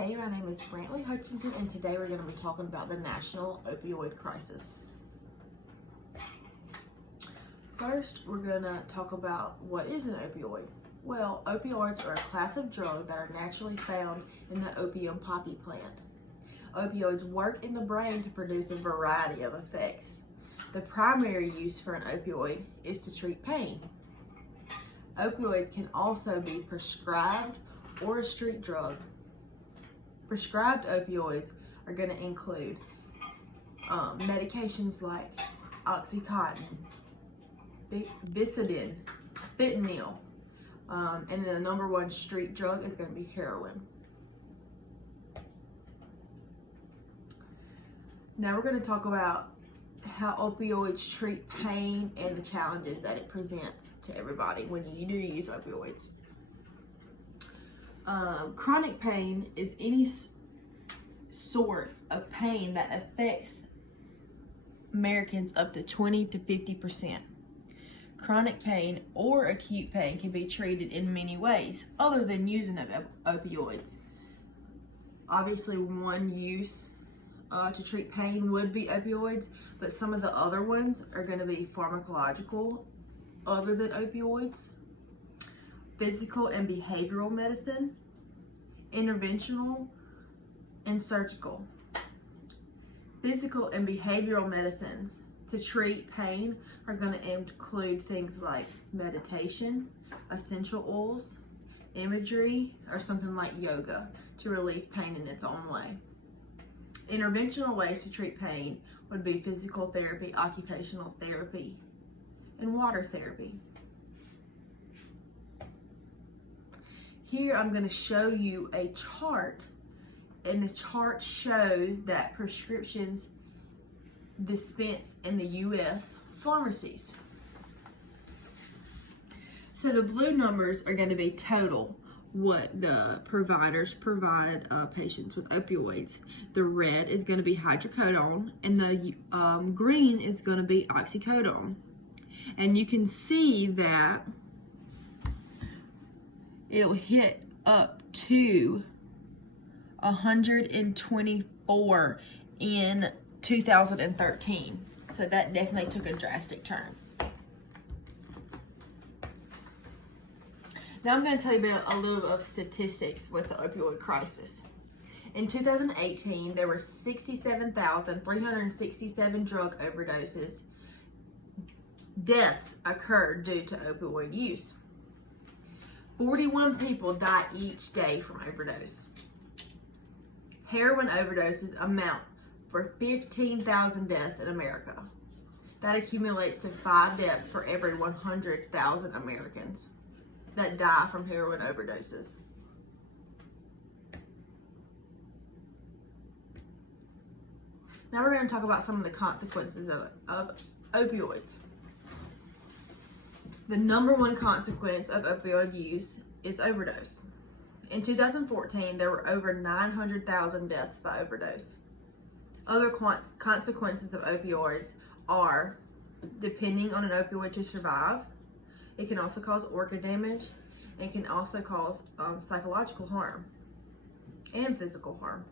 Hey, my name is Brantley Hutchinson, and today we're going to be talking about the national opioid crisis. First, we're going to talk about what is an opioid. Well, opioids are a class of drugs that are naturally found in the opium poppy plant. Opioids work in the brain to produce a variety of effects. The primary use for an opioid is to treat pain. Opioids can also be prescribed or a street drug. Prescribed opioids are going to include medications like Oxycontin, Vicodin, fentanyl, and the number one street drug is going to be heroin. Now we're going to talk about how opioids treat pain and the challenges that it presents to everybody when you do use opioids. Chronic pain is any sort of pain that affects Americans up to 20 to 50%. Chronic pain or acute pain can be treated in many ways other than using opioids. Obviously, one use to treat pain would be opioids, but some of the other ones are going to be pharmacological other than opioids. Physical and behavioral medicine, interventional, and surgical. Physical and behavioral medicines to treat pain are going to include things like meditation, essential oils, imagery, or something like yoga to relieve pain in its own way. Interventional ways to treat pain would be physical therapy, occupational therapy, and water therapy. Here I'm going to show you a chart, and the chart shows that prescriptions dispensed in the U.S. pharmacies. So the blue numbers are going to be total, what the providers provide patients with opioids. The red is going to be hydrocodone, and the green is going to be oxycodone. And you can see that it'll hit up to 124 in 2013. So that definitely took a drastic turn. Now I'm going to tell you about a little bit of statistics with the opioid crisis. In 2018, there were 67,367 drug overdoses. Deaths occurred due to opioid use. 41 people die each day from overdose. Heroin overdoses amount for 15,000 deaths in America. That accumulates to 5 deaths for every 100,000 Americans that die from heroin overdoses. Now we're going to talk about some of the consequences of opioids. The number one consequence of opioid use is overdose. In 2014, there were over 900,000 deaths by overdose. Other consequences of opioids are depending on an opioid to survive. It can also cause organ damage, and it can also cause psychological harm and physical harm.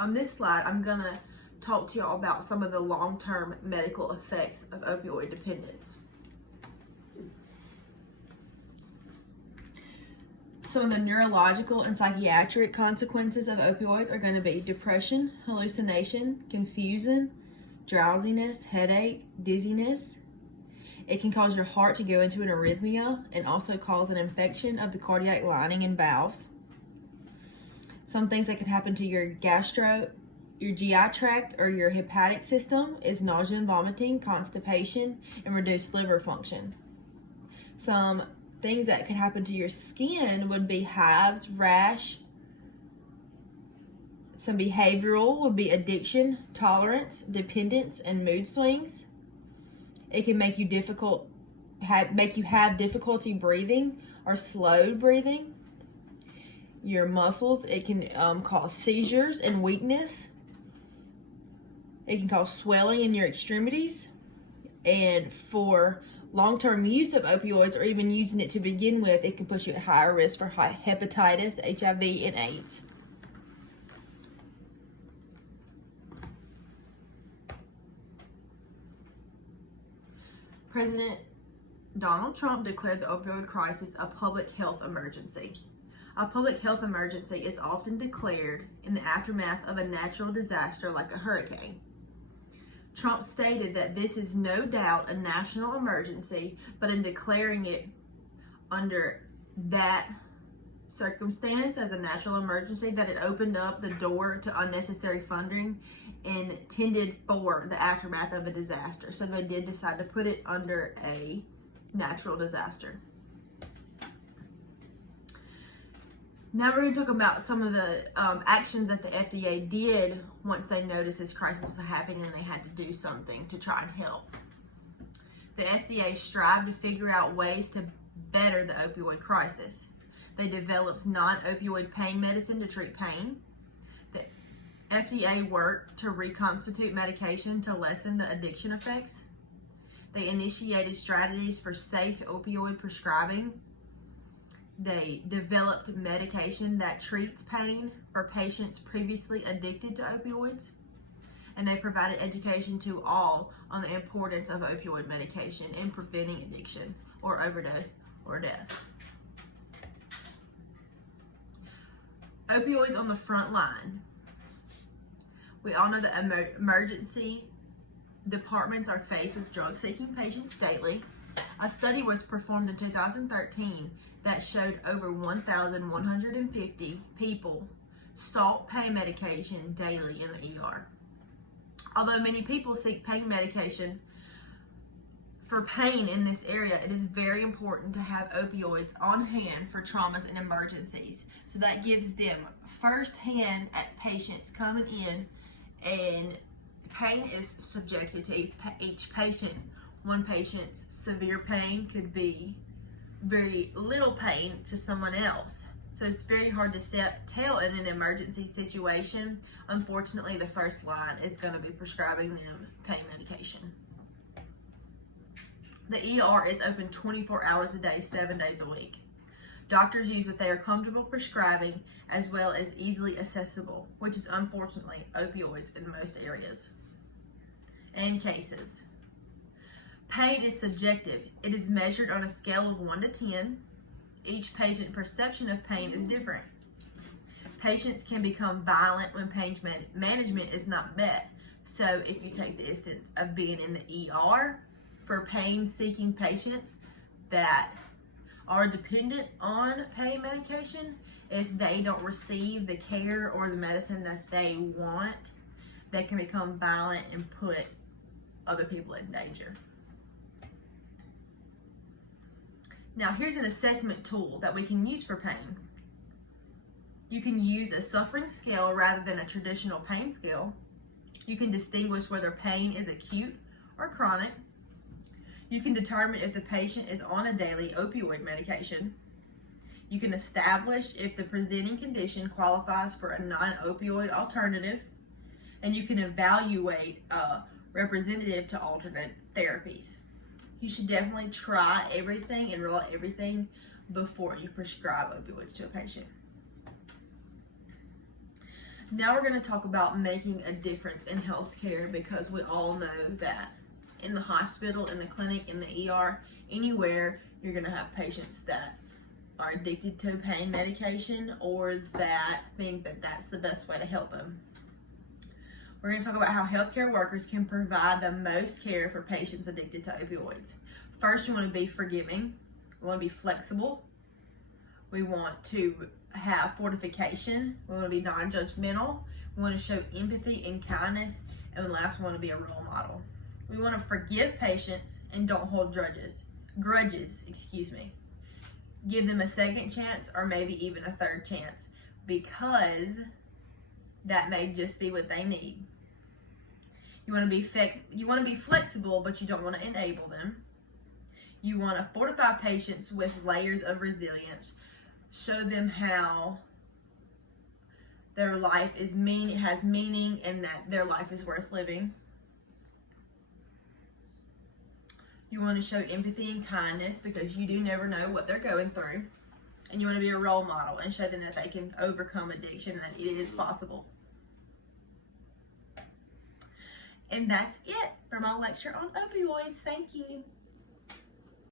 On this slide, I'm going to talk to you all about some of the long-term medical effects of opioid dependence. Some of the neurological and psychiatric consequences of opioids are going to be depression, hallucination, confusion, drowsiness, headache, dizziness. It can cause your heart to go into an arrhythmia and also cause an infection of the cardiac lining and valves. Some things that can happen to your GI tract or your hepatic system is nausea and vomiting, constipation, and reduced liver function. Some things that could happen to your skin would be hives, rash. Some behavioral would be addiction, tolerance, dependence, and mood swings. It can make you have difficulty breathing or slowed breathing. Your muscles, it can cause seizures and weakness. It can cause swelling in your extremities. And for long-term use of opioids or even using it to begin with, it can put you at higher risk for hepatitis, HIV, and AIDS. President Donald Trump declared the opioid crisis a public health emergency. A public health emergency is often declared in the aftermath of a natural disaster like a hurricane. Trump stated that this is no doubt a national emergency, but in declaring it under that circumstance as a national emergency, that it opened up the door to unnecessary funding intended for the aftermath of a disaster. So they did decide to put it under a natural disaster. Now we're going to talk about some of the actions that the FDA did once they noticed this crisis was happening and they had to do something to try and help. The FDA strived to figure out ways to better the opioid crisis. They developed non-opioid pain medicine to treat pain. The FDA worked to reconstitute medication to lessen the addiction effects. They initiated strategies for safe opioid prescribing. They developed medication that treats pain for patients previously addicted to opioids. And they provided education to all on the importance of opioid medication in preventing addiction or overdose or death. Opioids on the front line. We all know that emergencies departments are faced with drug-seeking patients daily. A study was performed in 2013 that showed over 1,150 people sought pain medication daily in the ER. Although many people seek pain medication for pain in this area, it is very important to have opioids on hand for traumas and emergencies. So that gives them first hand at patients coming in, and pain is subjective to each patient. One patient's severe pain could be very little pain to someone else. So it's very hard to tell in an emergency situation. Unfortunately, the first line is going to be prescribing them pain medication. The ER is open 24 hours a day, 7 days a week. Doctors use what they are comfortable prescribing as well as easily accessible, which is unfortunately opioids in most areas and cases. Pain is subjective. It is measured on a scale of 1 to 10. Each patient's perception of pain is different. Patients can become violent when pain management is not met. So if you take the instance of being in the ER for pain-seeking patients that are dependent on pain medication, if they don't receive the care or the medicine that they want, they can become violent and put other people in danger. Now, here's an assessment tool that we can use for pain. You can use a suffering scale rather than a traditional pain scale. You can distinguish whether pain is acute or chronic. You can determine if the patient is on a daily opioid medication. You can establish if the presenting condition qualifies for a non-opioid alternative. And you can evaluate representative to alternate therapies. You should definitely try everything and rule out everything before you prescribe opioids to a patient. Now we're going to talk about making a difference in healthcare, because we all know that in the hospital, in the clinic, in the ER, anywhere, you're going to have patients that are addicted to pain medication or that think that that's the best way to help them. We're going to talk about how healthcare workers can provide the most care for patients addicted to opioids. First, we want to be forgiving. We want to be flexible. We want to have fortification. We want to be non-judgmental. We want to show empathy and kindness. And last, we want to be a role model. We want to forgive patients and don't hold grudges. Give them a second chance or maybe even a third chance, because that may just be what they need. You want to be flexible, but you don't want to enable them. You want to fortify patients with layers of resilience. Show them how their life has meaning and that their life is worth living. You want to show empathy and kindness because you do never know what they're going through. And you want to be a role model and show them that they can overcome addiction and that it is possible. And that's it for my lecture on opioids. Thank you.